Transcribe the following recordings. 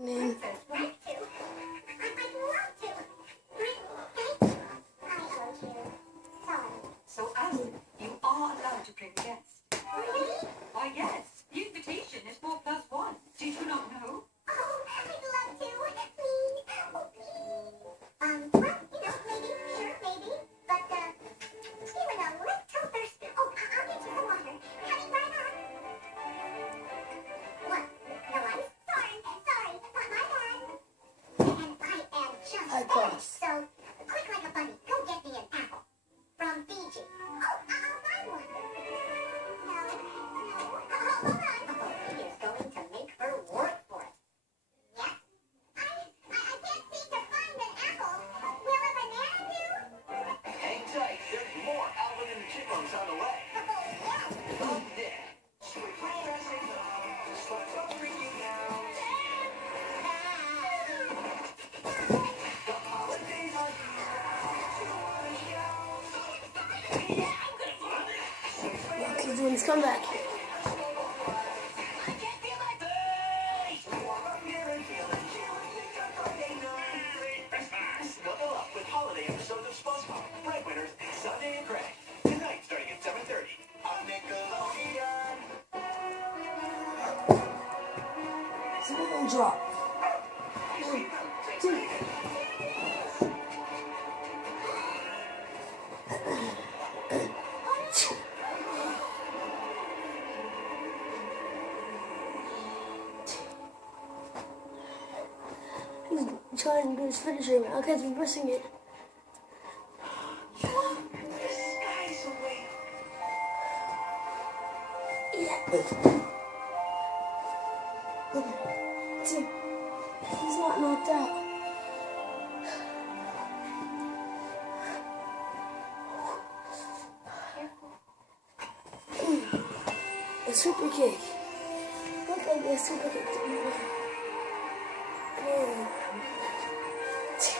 Name. So, Aslan, you are allowed to bring guests. Really? Why, yes. The invitation is 4+1. Did you not know? Oh, I'd love to. Please. Oh, please. Well, maybe. Sure, maybe. But, feeling a little thirsty. Oh, I'll get you some water. Coming right on. What? No ice? Sorry. Not my bad. And I am just High class. So, quick like a bunny, go get me an apple. From Fiji. Oh, I'll buy one. No. Hold on. Oh, he is going to make her work for it. Yes. I can't seem to find an apple. Will a banana do? Hang tight, there's more Alvin and the Chipmunks on the way. Oh, yes. Up there. Sweet dressing up, just let them bring you down. The holidays are here. Look, he's doing his comeback. Snuggle up with holiday episodes of SpongeBob, Breadwinners, and Sunday and Greg. Tonight, starting at 7:30 on Nickelodeon. Spin and drop. 1, 2. He's trying to do his finisher. Okay, he's reversing it. The sky's awake. Yeah. 1, 2. He's not knocked out. A super kick. Look at this super kick. 1, 2.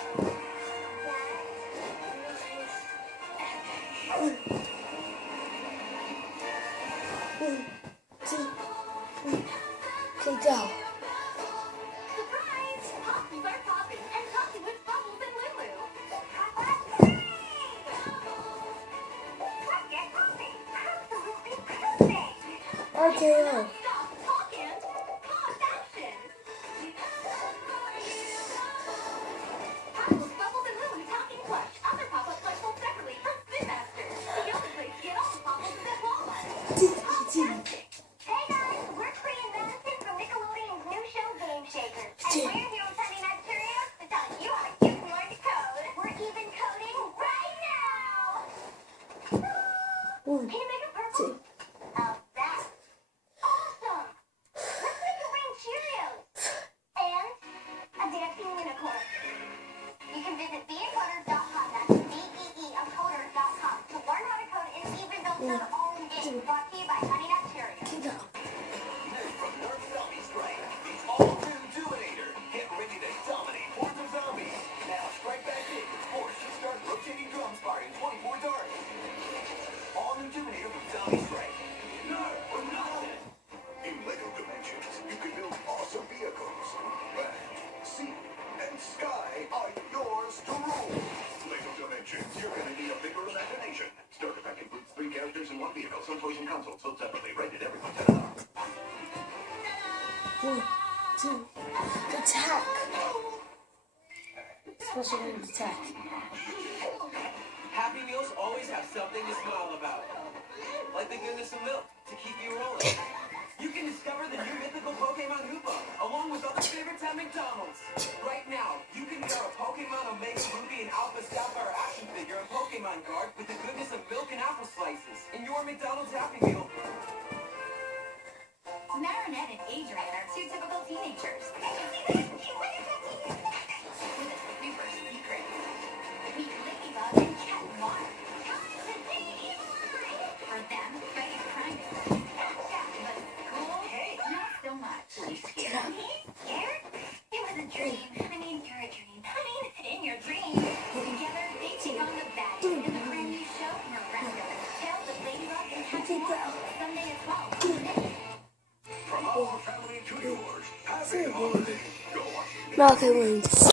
Okay, go. Surprise! Poppins are popping and talking with Bubbles and Lulu. Let's get popping. Absolutely perfect. RKO. Stop talking. Pop action. Bubbles, and Lulu talking plush. Other pop-up plush sold separately from Spin Master. The only place to get all the Bubbles is at Walmart. Hey guys, we're Cree and Madison from Nickelodeon's new show Game Shakers. And we're here with Sunday Night Cheerios to tell you how you can learn to code. We're even coding right now. 1, Can you make it purple? 2. That's awesome. Let's make it rain Cheerios. And a dancing unicorn. You can visit beeandbutter.com. That's beeofcoder.com to learn how to code and even build your own game. Brought to you by Honey Nut Cheerios. Okay, go. New from Nerf Zombie Strike, the all-new Dominator. Get ready to dominate hordes of zombies. Now strike back in with force to start rotating drums firing 24 darts. All-new Dominator with Zombie Strike. Nerf or nothing. In LEGO Dimensions, you can build awesome vehicles. Land, sea, and sky are yours to rule. LEGO Dimensions, you're gonna need a bigger imagination. Starter pack includes 3 characters and 1 vehicle. Some toys and consoles sold separately. Rated everyone 10 and up. 1, 2. Attack. Special move attack. Happy Meals always have something to smile about. Like the goodness of milk to keep you rolling. You can discover the new mythical Pokemon Hoopa, along with other favorites at McDonald's. Right now, you can get our Pokemon Omega Ruby and Alpha Sapphire action figure and Pokemon card with the goodness of milk and apple slices in your McDonald's Happy Meal. Marinette and Adrian are 2 typical teenagers. With a super secret. Meet Ladybug and Cat Noir. For them, fighting crime is but cool, Hey. not so much. Get up. Scared? It was a dream. I mean, you're a dream. I mean, in your dream. Together, they take on the bad in the brand new show, Miranda. Tales of Ladybug and Cat Noir. Sunday at 12. From our family to yours, happy holidays. Go Rocket wings.